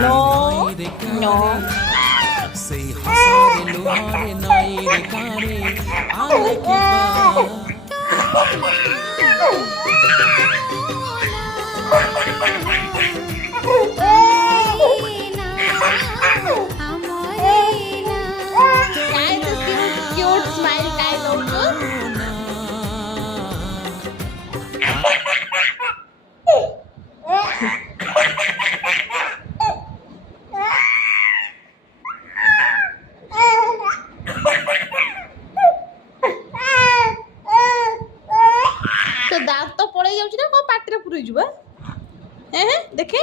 No, no. সেই হাসারে লোহারে নাই রে কারে আলেকিবা Guys, this cute smile guys also. তো দাঁত তো পড়ে যাଉଛି না কোন পাଟିରେ ପୁରେଇ ଯିବା। হ্যাঁ দেখে